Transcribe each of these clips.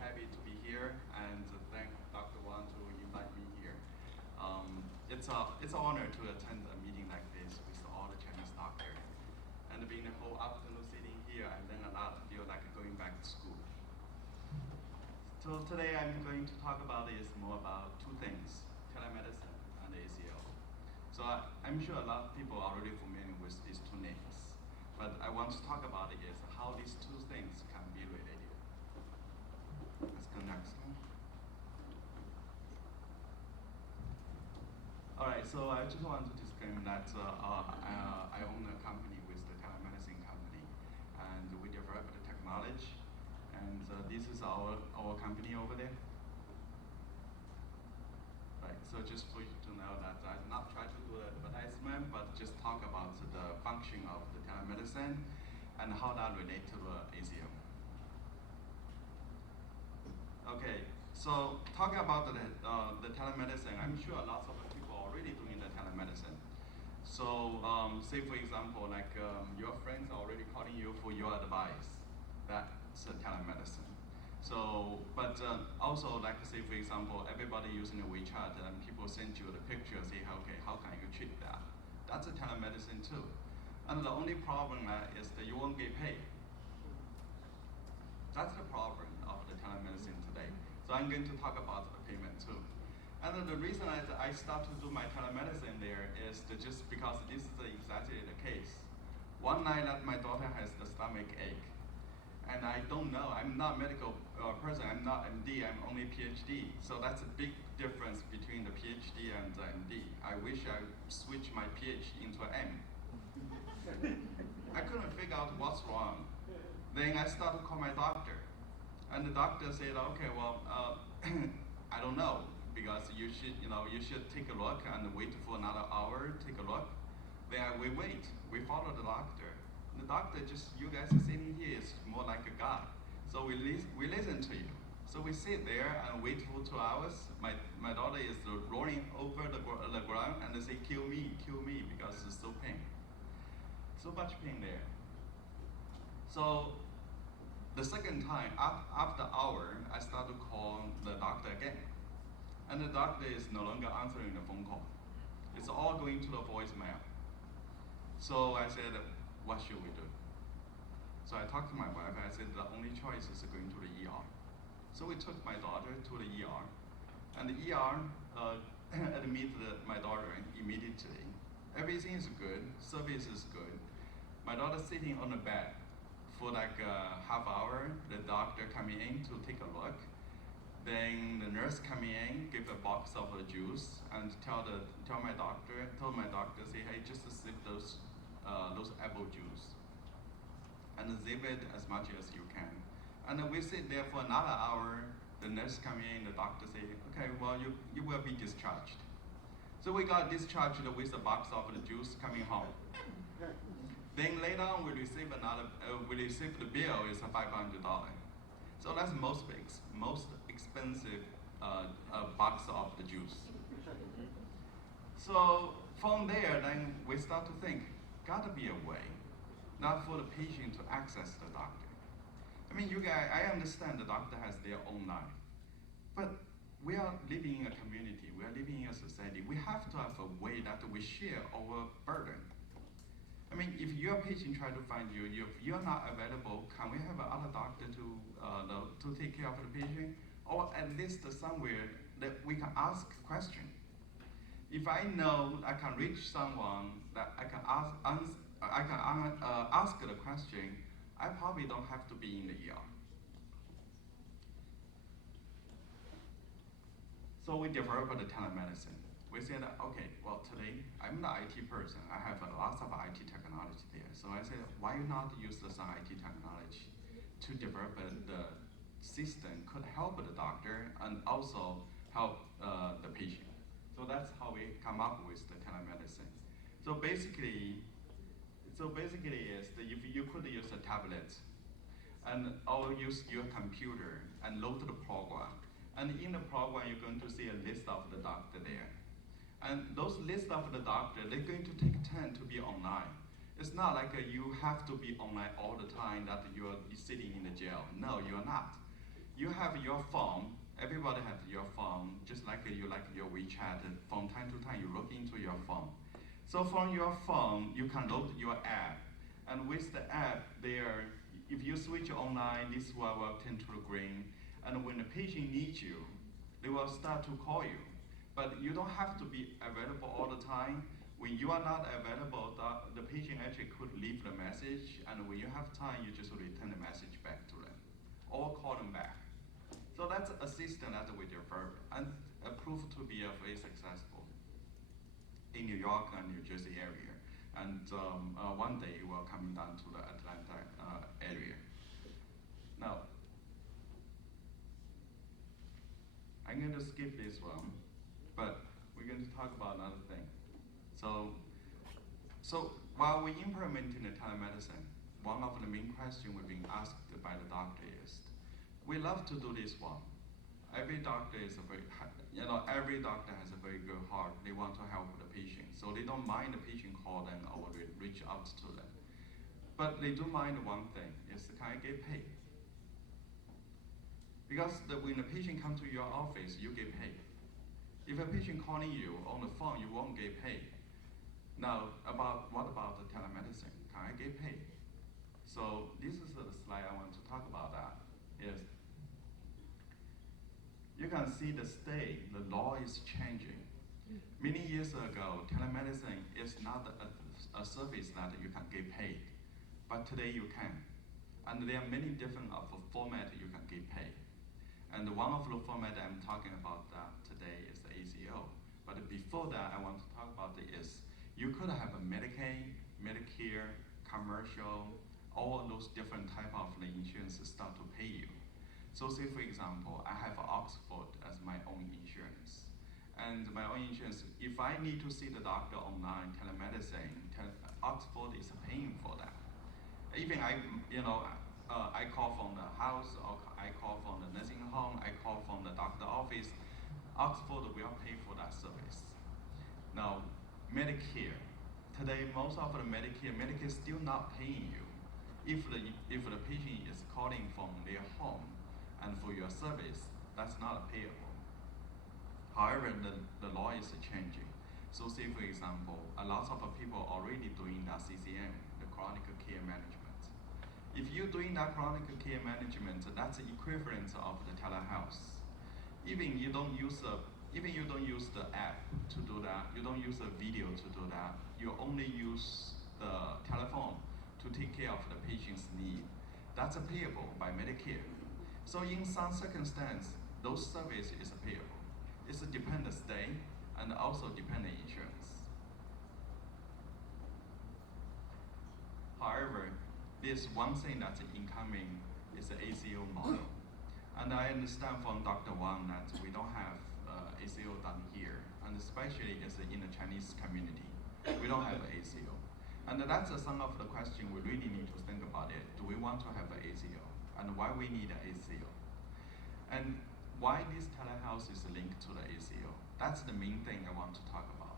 happy to be here and thank Dr. Wang to invite me here. It's an honor to attend a meeting like this with all the Chinese doctors. And being the whole afternoon sitting here, I learned a lot, feel like going back to school. So today I'm going to talk about is more about two things, telemedicine and ACO. So I'm sure a lot of people are already familiar with these two names. But I want to talk about is how these two things can be related. Let's go next one. All right, so I just want to disclaim that I own a company with the telemedicine company, and we develop the technology, and this is our company over there. Right, so just for you to know that I'm not trying to do advertisement, but just talk about the function of the telemedicine and how that relates to the ACO. Okay, so talking about the telemedicine, I'm sure lots of people are already doing the telemedicine. So say for example, like your friends are already calling you for your advice. That's a telemedicine. So, but also like say for example, everybody using the WeChat and people send you the picture, say, okay, how can you treat that? That's a telemedicine too. And the only problem is that you won't get paid. That's the problem of the telemedicine today. So I'm going to talk about the payment too. And the reason I start to do my telemedicine there is just because this is exactly the case. One night that my daughter has the stomach ache, and I don't know, I'm not a medical person, I'm not MD, I'm only PhD. So that's a big difference between the PhD and the MD. I wish I switched my PhD into an M. I couldn't figure out what's wrong. Then I started to call my doctor. And the doctor said, okay, well, I don't know, because you should take a look and wait for another hour, take a look. Then we wait, we follow the doctor. The doctor you guys are sitting here is more like a god. So we listen to you. So we sit there and wait for 2 hours. My daughter is rolling over the ground and they say, kill me, because it's so pain. So much pain there. So the second time, after hour, I start to call the doctor again. And the doctor is no longer answering the phone call. It's all going to the voicemail. So I said, what should we do? So I talked to my wife, I said the only choice is going to the ER. So we took my daughter to the ER. And the ER admitted my daughter immediately. Everything is good, service is good. My daughter sitting on the bed for like a half hour, the doctor coming in to take a look. Then the nurse coming in, give a box of juice and told my doctor, say, hey, just sip those apple juice and sip it as much as you can. And we sit there for another hour. The nurse coming in, the doctor say, okay, well you will be discharged. So we got discharged with a box of the juice coming home. Then later on, we received the bill is $500. So that's most expensive box of the juice. So from there, then we start to think, gotta be a way, not for the patient to access the doctor. I mean, you guys, I understand the doctor has their own life, but we are living in a community, we are living in a society. We have to have a way that we share our burden. I mean, if your patient try to find you, if you're not available, can we have another doctor to take care of the patient? Or at least somewhere that we can ask a question. If I know I can reach someone that I can ask the question, I probably don't have to be in the ER. So we developed the telemedicine. We said, okay, well today, I'm the IT person. I have lots of IT technology there. So I said, why not use some IT technology to develop the system could help the doctor and also help the patient. So that's how we come up with the telemedicine. So basically is that if you could use a tablet or use your computer and load the program. And in the program, you're going to see a list of the doctor there. And those lists of the doctor, they're going to take 10 to be online. It's not like you have to be online all the time that you're sitting in the jail. No, you're not. you have your phone. Everybody has your phone, just like you like your WeChat. From time to time, you look into your phone. So from your phone, you can load your app, and with the app there, if you switch online, this will turn to the green, and when the patient needs you, they will start to call you. But you don't have to be available all the time. When you are not available, the patient actually could leave the message, and when you have time, you just return the message back to them, or call them back. So that's a system that we developed and proved to be very successful in New York and New Jersey area. And one day we're coming down to the Atlanta area. Now, I'm going to skip this one, but we're going to talk about another thing. So while we're implementing the telemedicine, one of the main questions we've been asked by the doctor is, we love to do this one. Every doctor has a very good heart. They want to help the patient, so they don't mind the patient call them or reach out to them. But they do mind one thing: is can I get paid? Because when the patient comes to your office, you get paid. If a patient calling you on the phone, you won't get paid. Now, what about the telemedicine? Can I get paid? So this is the slide I want to talk about. That is, you can see the state, the law is changing. Many years ago, telemedicine is not a service that you can get paid, but today you can. And there are many different formats you can get paid. And one of the formats I'm talking about today is the ACO. But before that, I want to talk about is you could have a Medicaid, Medicare, commercial, all those different type of the insurance start to pay you. So say for example, I have Oxford as my own insurance. And my own insurance, if I need to see the doctor online, telemedicine, Oxford is paying for that. Even I call from the house, or I call from the nursing home, I call from the doctor office, Oxford will pay for that service. Now, Medicare. Today, most of the Medicare is still not paying you. If the patient is calling from their home and for your service, that's not payable. However, the law is changing. So say for example, a lot of people already doing that CCM, the chronic care management. If you're doing that chronic care management, that's the equivalent of the telehealth. Even you don't use the app to do that, you don't use a video to do that, you only use the telephone to take care of the patient's need. That's payable by Medicare. So in some circumstances, those services is payable. It's dependent state and also dependent insurance. However, there's one thing that's incoming is the ACO model. And I understand from Dr. Wang that we don't have ACO done here, and especially is in the Chinese community. We don't have ACO. And that's some of the question we really need to think about it. Do we want to have an ACO? And why we need an ACO? And why this telehealth is linked to the ACO? That's the main thing I want to talk about.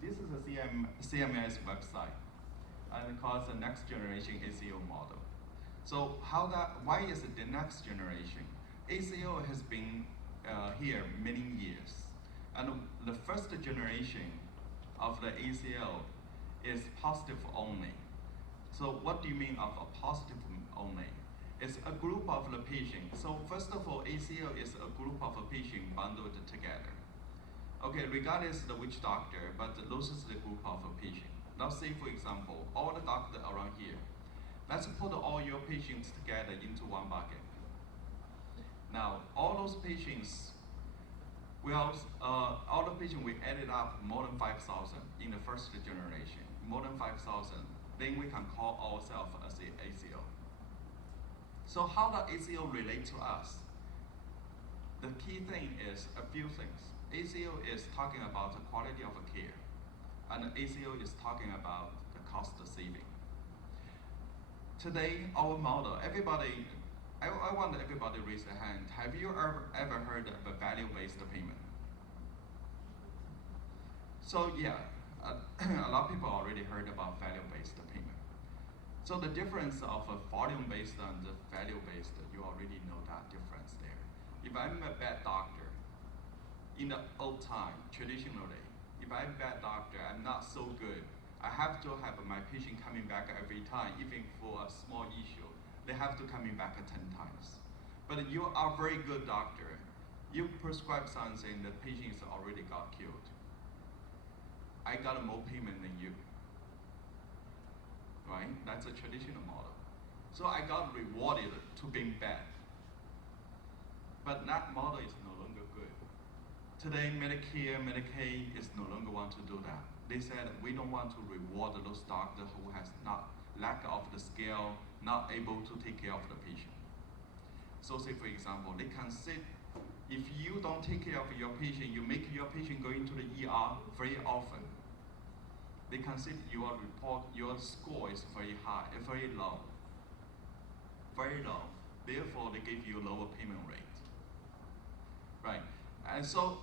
This is a CMS website, and it calls the next generation ACO model. So why is it the next generation? ACO has been here many years. And the first generation of the ACO is positive only. So what do you mean of a positive only? It's a group of the patients. So first of all, ACO is a group of a patient bundled together. Okay, regardless of which doctor, but those is the group of a patient. Now say for example, all the doctors around here, let's put all your patients together into one bucket. Now, all those patients, we added up more than 5,000 in the first generation, more than 5,000. Then we can call ourselves as the ACO. So how does ACO relate to us? The key thing is a few things. ACO is talking about the quality of care, and ACO is talking about the cost saving. Today, our model, everybody, I want everybody to raise their hand. Have you ever heard of a value-based payment? So yeah, a lot of people already heard about value-based payment. So the difference of a volume-based and the value-based, you already know that difference there. If I'm a bad doctor, in the old time, traditionally, if I'm a bad doctor, I'm not so good. I have to have my patient coming back every time, even for a small issue. They have to coming back 10 times. But you are a very good doctor. You prescribe something, the patient already got killed. I got more payment than you. Right? That's a traditional model. So I got rewarded to being bad. But that model is no longer good. Today, Medicare, Medicaid is no longer want to do that. They said we don't want to reward those doctors who has not lack of the skill, not able to take care of the patient. So say for example, they can sit, if you don't take care of your patient, you make your patient go into the ER very often. They can see your report, your score is very high, very low. Very low. Therefore, they give you lower payment rate. Right? And so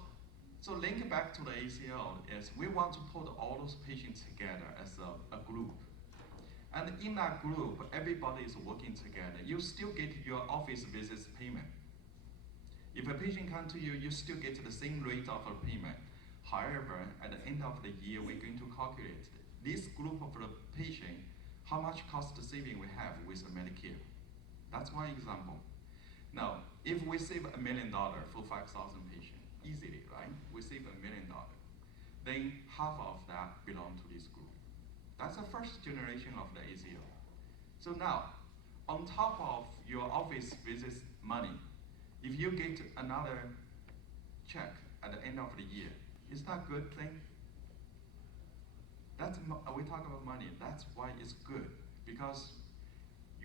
link back to the ACO is we want to put all those patients together as a group. And in that group, everybody is working together. You still get your office visits payment. If a patient comes to you, you still get the same rate of a payment. However, at the end of the year, we're going to calculate this group of the patient, how much cost saving we have with the Medicare. That's one example. Now, if we save $1 million for 5,000 patients, easily, right? We save $1 million. Then half of that belong to this group. That's the first generation of the ACO. So now, on top of your office visits money, if you get another check at the end of the year, is that a good thing? We talk about money. That's why it's good. Because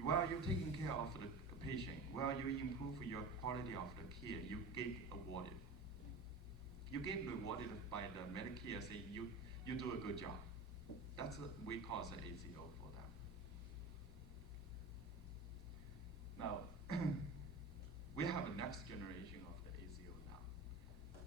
while you're taking care of the patient, while you improve your quality of the care, you get awarded. You get rewarded by the Medicare saying you do a good job. That's what we call the ACO for that. Now, we have a next generation of the ACO now.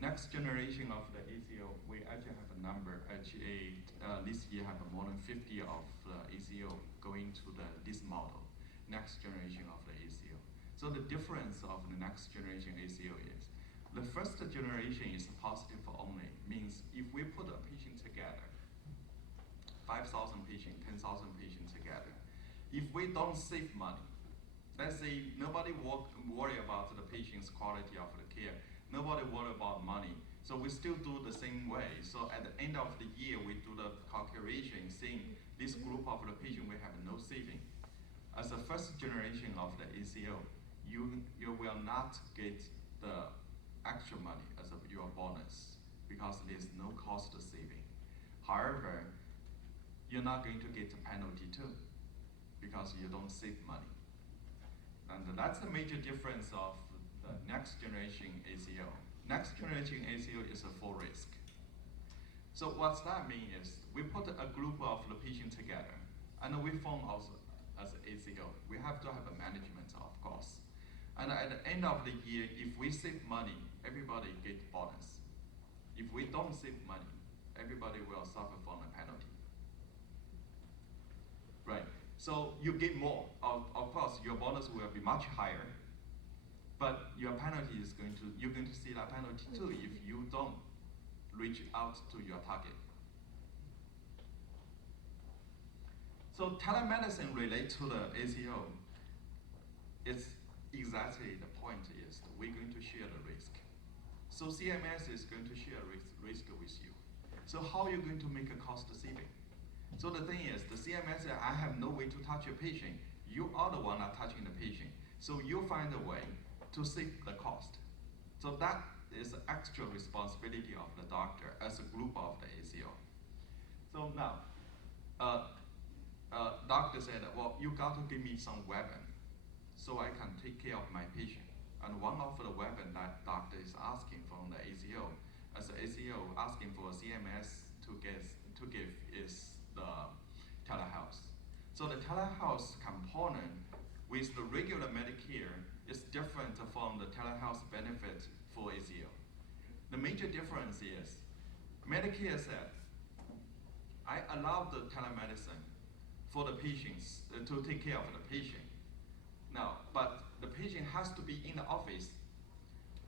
Next generation of the ACO, we actually have a number. Actually, this year have more than 50 of the ACO going to this model. Next generation of the ACO. So the difference of the next generation ACO is, the first generation is positive only, means if we put a patient together, 5,000 patients, 10,000 patients together, if we don't save money, let's say nobody worry about the patient's quality of the care, nobody worry about money, so we still do the same way. So at the end of the year, we do the calculation, saying this group of the patient we have no saving. As the first generation of the ACO, you will not get the actual money as your bonus because there's no cost saving. However, you're not going to get a penalty too because you don't save money. And that's the major difference of the next generation ACO. Next generation ACO is a full risk. So what's that mean is we put a group of the patient together and we form also as ACO. We have to have a management, of course. And at the end of the year, if we save money, everybody get bonus. If we don't save money, everybody will suffer from a penalty. Right, so you get more. Of course, your bonus will be much higher, but your penalty is you're going to see that penalty too if you don't reach out to your target. So telemedicine related to the ACO, it's exactly the point is that we're going to share the risk. So CMS is going to share risk with you. So how are you going to make a cost saving? So the thing is, the CMS said, I have no way to touch a patient. You are the one not touching the patient. So you find a way to save the cost. So that is the actual responsibility of the doctor as a group of the ACO. So now, doctor said, well, you got to give me some weapon so I can take care of my patient. And one of the weapon that doctor is asking from the ACO, as the ACO asking for CMS to give is the telehealth. So the telehealth component with the regular Medicare is different from the telehealth benefit for ACO. The major difference is Medicare said, I allow the telemedicine for the patients, to take care of the patient. Now, but the patient has to be in the office.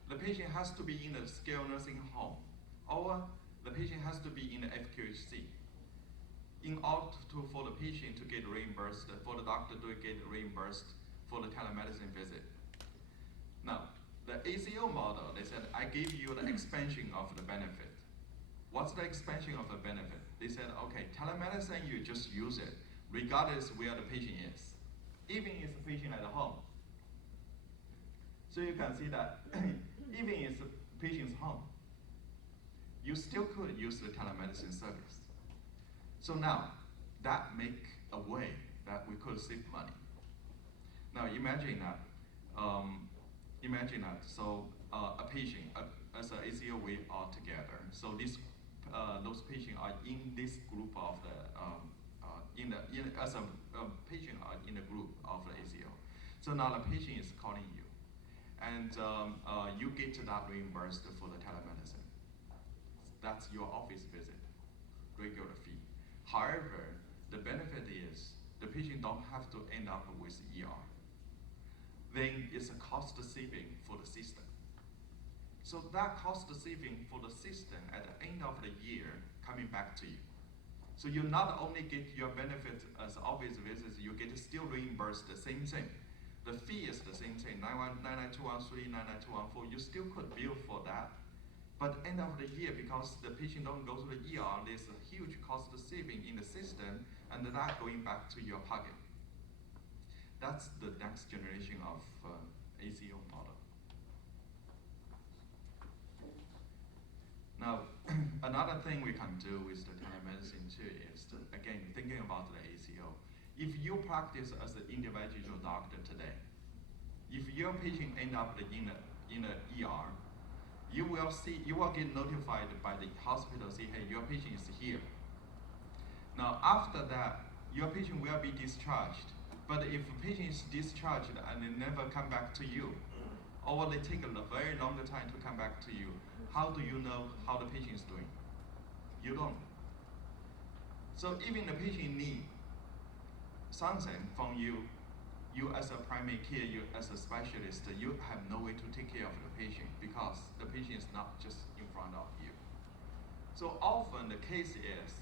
The patient has to be in the skilled nursing home, or the patient has to be in the FQHC. In order for the patient to get reimbursed, for the doctor to get reimbursed for the telemedicine visit. Now, the ACO model, they said, I give you the expansion of the benefit. What's the expansion of the benefit? They said, okay, telemedicine, you just use it, regardless where the patient is, even if the patient at home. So you can see that even if the patient's home, you still could use the telemedicine service. So now, that make a way that we could save money. Now imagine that, so a patient, as an ACO, we are together. So those patients are in this group of the, as a patient are in the group of the ACO. So now the patient is calling you, and you get that reimbursed for the telemedicine. That's your office visit, regular fee. However, the benefit is the patient don't have to end up with ER. Then it's a cost saving for the system. So that cost saving for the system at the end of the year coming back to you. So you not only get your benefit as office visits, you get still reimbursed the same thing. The fee is the same thing, 99213, 99214, you still could bill for that. But end of the year, because the patient don't go to the ER, there's a huge cost saving in the system, and that going back to your pocket. That's the next generation of ACO model. Now, another thing we can do with the telemedicine too is, again, thinking about the ACO. If you practice as an individual doctor today, if your patient end up in a ER, you will get notified by the hospital, say, hey, your patient is here. Now, after that, your patient will be discharged. But if a patient is discharged and they never come back to you, or they take a very long time to come back to you, how do you know how the patient is doing? You don't. So even the patient needs something from you, you as a primary care, you as a specialist, you have no way to take care of the patient because the patient is not just in front of you. So often the case is,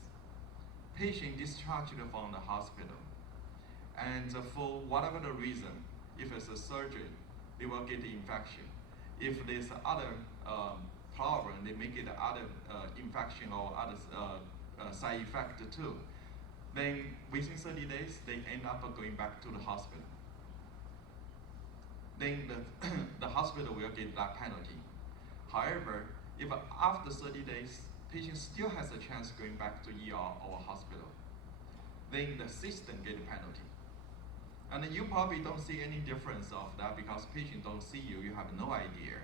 patient discharged from the hospital, and for whatever the reason, if it's a surgery, they will get the infection. If there's other problem, they may get other infection or other side effect too. Then within 30 days, they end up going back to the hospital. Then the hospital will get that penalty. However, if after 30 days, patient still has a chance going back to ER or hospital, then the system get a penalty. And you probably don't see any difference of that because patient don't see you, you have no idea.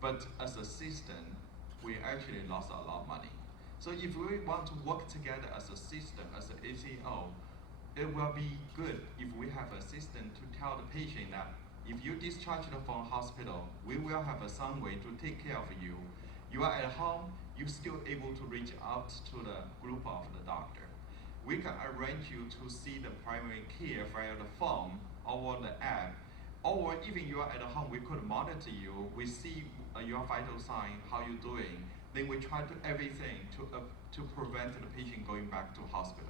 But as a system, we actually lost a lot of money. So if we want to work together as a system, as an ACO, it will be good if we have a system to tell the patient that if you discharged from hospital, we will have some way to take care of you. You are at home, you're still able to reach out to the group of the doctor. We can arrange you to see the primary care via the phone or the app, or even you are at home, we could monitor you. We see your vital sign, how you're doing. Then we try to everything to prevent the patient going back to hospital.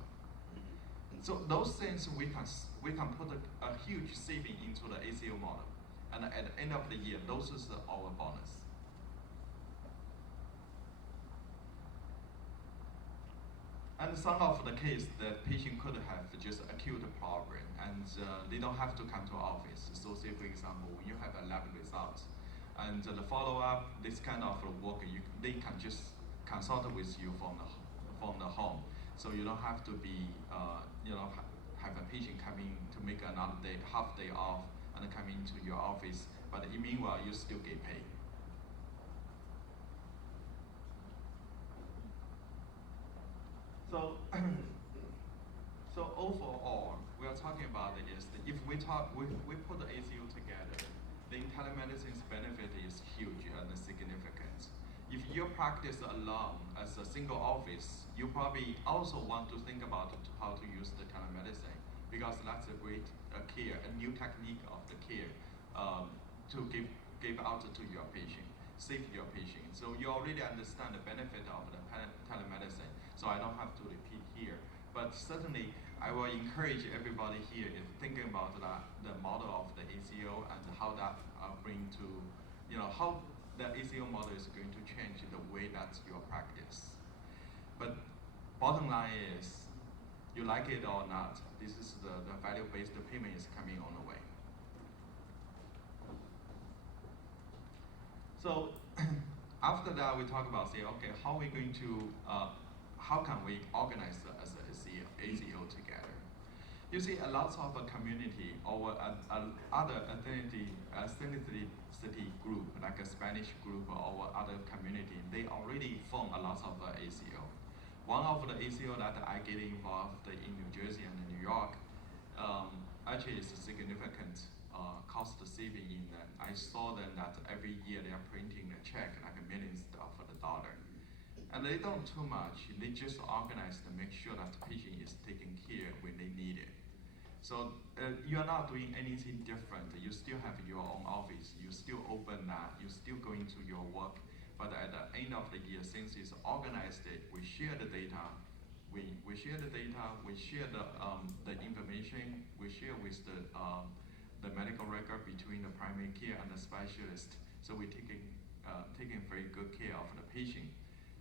So those things we can put a huge saving into the ACO model, and at the end of the year, those is our bonus. And some of the case, the patient could have just acute problem, and they don't have to come to office. So say, for example, when you have a lab result, and the follow-up, this kind of work, they can just consult with you from the home. So you don't have to be, have a patient coming to make another day, half day off, and come into your office. But meanwhile, you still get paid. So, so overall, we are talking about is that if we put the ACO together, then telemedicine's benefit is huge and significant. If you practice alone as a single office, you probably also want to think about how to use the telemedicine. because that's a great care, a new technique of the care to give out to your patient, save your patient. So you already understand the benefit of the telemedicine, so I don't have to repeat here. But certainly, I will encourage everybody here in thinking about the model of the ACO and how that bring to, how the ACO model is going to change the way that your practice. But bottom line is, you like it or not, this is the value-based payment is coming on the way. So after that, we talk about, say, okay, how are we going to, how can we organize as a ACO together? You see, a lot of community or other ethnicity group, like a Spanish group or other community, they already form a lot of ACO. One of the ACO that I get involved in New Jersey and New York, actually is a significant cost saving in that. I saw them that every year they are printing a check like millions of the dollar. And they don't too much, they just organize to make sure that the patient is taken care when they need it. So you're not doing anything different. You still have your own office, you still open that, you still going to your work. But at the end of the year, since it's organized, we share the data, we share the data, we share the information, we share with the medical record between the primary care and the specialist. So we're taking very good care of the patient.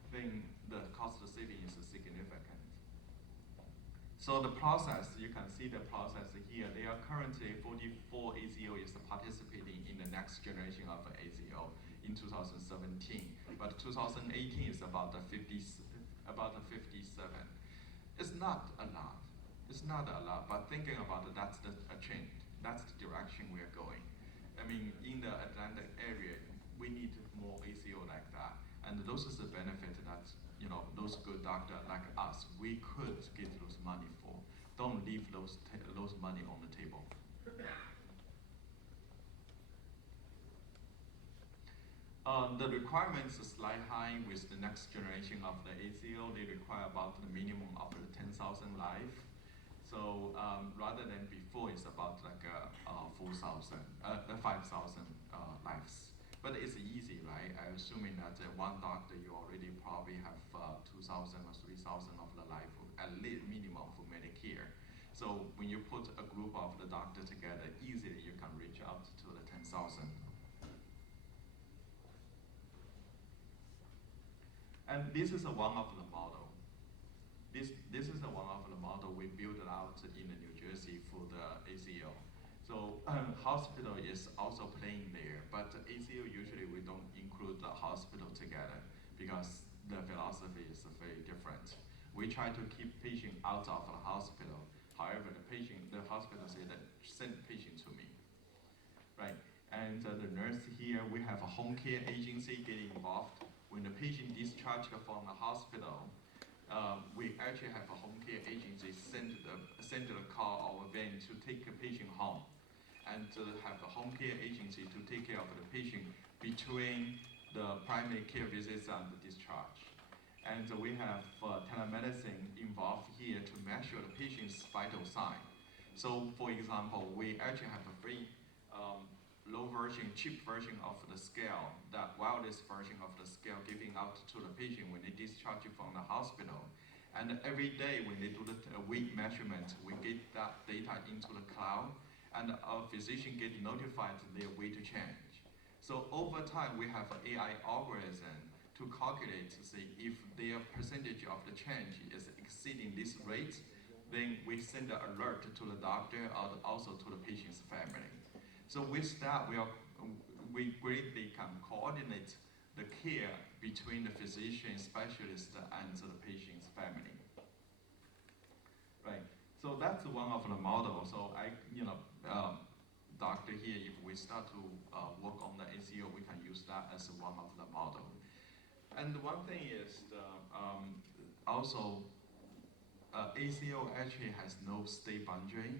Then the cost saving is significant. So the process, you can see the process here. There are currently 44 ACO is participating in the next generation of ACO in 2017, but 2018 is about 57. It's not a lot. It's not a lot, but thinking about it, that's a change. That's the direction we're going. I mean, in the Atlantic area, we need more ACO like that, and those is the benefit that those good doctors like us, we could get those money for. Don't leave those money on the table. The requirements are slightly high with the next generation of the ACO. They require about the minimum of 10,000 life. So rather than before, it's about like 5,000 lives. But it's easy, right? I'm assuming that one doctor, you already probably have 2,000 or 3,000 of the life, at least minimum for Medicare. So when you put a group of the doctor together, easily you can reach out to the 10,000. And this is one of the model. This is one of the model we built out in New Jersey for the ACO. So hospital is also playing there, but ACO usually we don't include the hospital together because the philosophy is very different. We try to keep patient out of the hospital. However, the hospital say that send the patient to me, right? And the nurse here, we have a home care agency getting involved. When the patient discharged from the hospital, we actually have a home care agency send the car or van to take the patient home, and to have a home care agency to take care of the patient between the primary care visits and the discharge. And we have telemedicine involved here to measure the patient's vital sign. So for example, we actually have a free low version, cheap version of the scale, that wireless version of the scale giving out to the patient when they discharge from the hospital. And every day when they do the weight measurement, we get that data into the cloud, and our physician get notified their weight change. So over time, we have an AI algorithm to calculate to see if their percentage of the change is exceeding this rate, then we send an alert to the doctor or also to the patient's family. So with that, we greatly can coordinate the care between the physician, specialist, and the patient's family. Right. So that's one of the models. So doctor here, if we start to work on the ACO, we can use that as one of the model. And one thing is also ACO actually has no state boundary.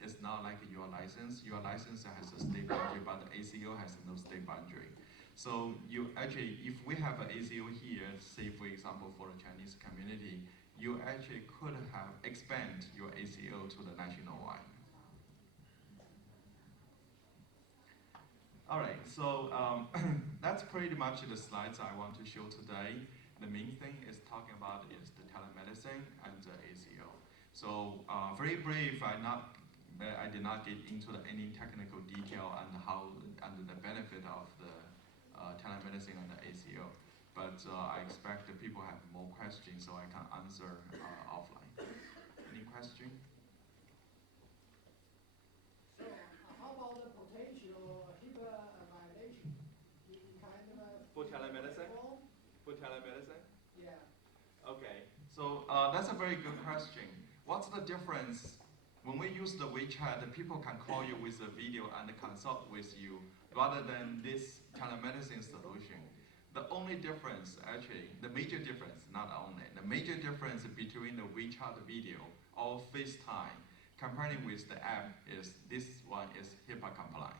It's not like your license. Your license has a state boundary, but the ACO has no state boundary. So you actually, if we have an ACO here, say for example for the Chinese community, you actually could have expand your ACO to the nationwide. All right, so that's pretty much the slides I want to show today. The main thing is talking about is the telemedicine and the ACO. So very brief, I did not get into any technical detail and how and the benefit of the telemedicine and the ACO. But I expect that people have more questions, so I can answer offline. Any question? So how about the potential HIPAA violation? For telemedicine? For telemedicine? Yeah. Okay, so that's a very good question. What's the difference? When we use the WeChat, people can call you with a video and consult with you rather than this telemedicine solution. The only difference, actually, the major difference, not only, the major difference between the WeChat video or FaceTime comparing with the app is this one is HIPAA compliant.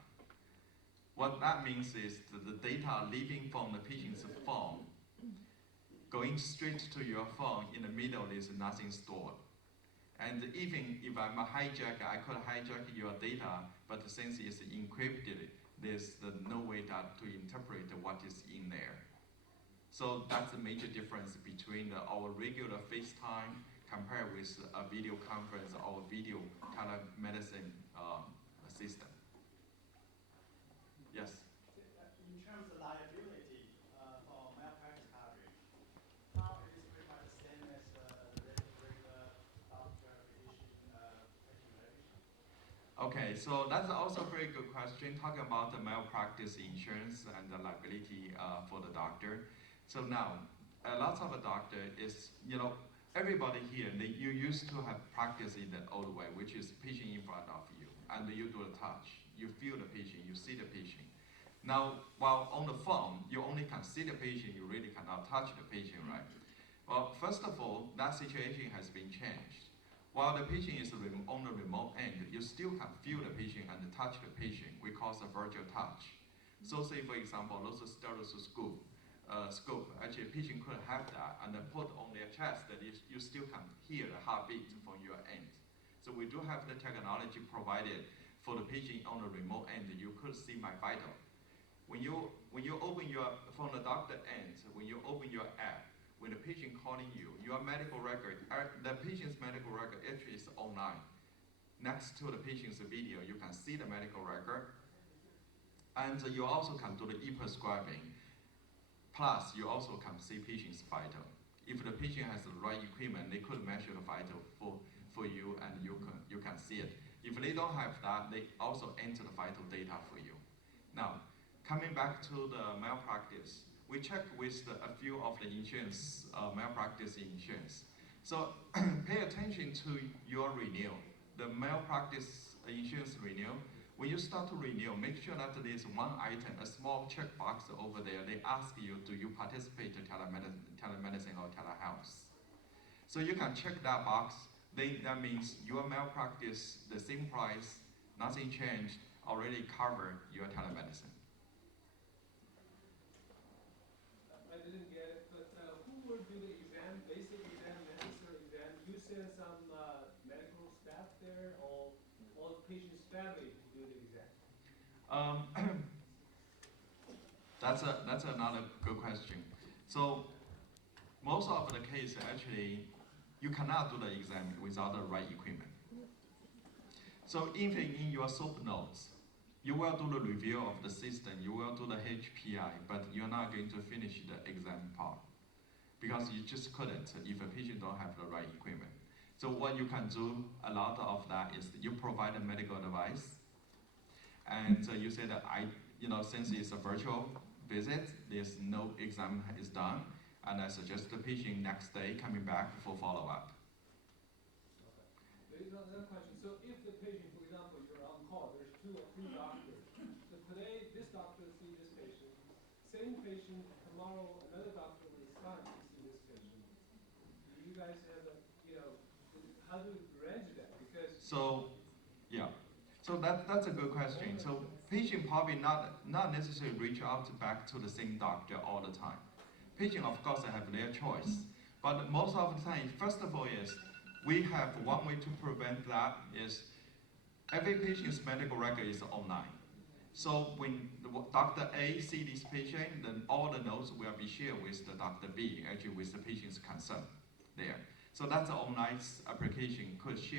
What that means is that the data leaving from the patient's phone, going straight to your phone, in the middle there's nothing stored. And even if I'm a hijacker, I could hijack your data, but since it's encrypted, there's no way to interpret what is in there. So that's the major difference between our regular FaceTime compared with a video conference or video telemedicine system. Yes? In terms of liability for malpractice coverage, how it is pretty much the same as regular doctor-physician relation? Okay, so that's also a very good question, talking about the malpractice insurance and the liability for the doctor. So now, a lot of a doctor is, everybody here, you used to have practice in the old way, which is patient in front of you, and you do the touch. You feel the patient, you see the patient. Now, while on the phone, you only can see the patient, you really cannot touch the patient, right? Well, first of all, that situation has been changed. While the patient is on the remote end, you still can feel the patient and touch the patient. We call it a virtual touch. So say, for example, those stethoscope, actually a patient could have that and then put on their chest that you still can hear the heartbeat from your end. So we do have the technology provided for the patient on the remote end. You could see my vital. When you open from the doctor end, when you open your app, when the patient calling you, your medical record, the patient's medical record actually is online. Next to the patient's video, you can see the medical record, and you also can do the e-prescribing. Plus, you also can see patient's vital. If the patient has the right equipment, they could measure the vital for you, and you can see it. If they don't have that, they also enter the vital data for you. Now, coming back to the malpractice, we checked with a few of the insurance, malpractice insurance. So pay attention to your renewal, the malpractice insurance renewal. When you start to renew, make sure that there's one item, a small checkbox over there. They ask you, do you participate in telemedicine or telehealth? So you can check that box. That means your malpractice, the same price, nothing changed, already covered your telemedicine. I didn't get it, but who will do the exam, basic exam, necessary exam? You send some medical staff there, or all the patient's family to do the exam? That's another good question. So most of the case, actually, you cannot do the exam without the right equipment. So even in your SOAP notes, you will do the review of the system, you will do the HPI, but you're not going to finish the exam part because you just couldn't if a patient don't have the right equipment. So what you can do, a lot of that is you provide a medical advice, and you say that since it's a virtual visit, there's no exam is done, and I suggest the patient next day coming back for follow-up. There is another question. So if the patient, for example, you're on call, there's 2 or 3 doctors. So today, this doctor sees this patient. Same patient, tomorrow, another doctor will assign to see this patient. Do you guys have how do you arrange that? Because So that's a good question. So patient probably not necessarily reach out back to the same doctor all the time. Patient, of course, have their choice. But most of the time, first of all, is we have one way to prevent that is every patient's medical record is online. So when Dr. A see this patient, then all the notes will be shared with the Dr. B, actually with the patient's consent there. So that's an online application could share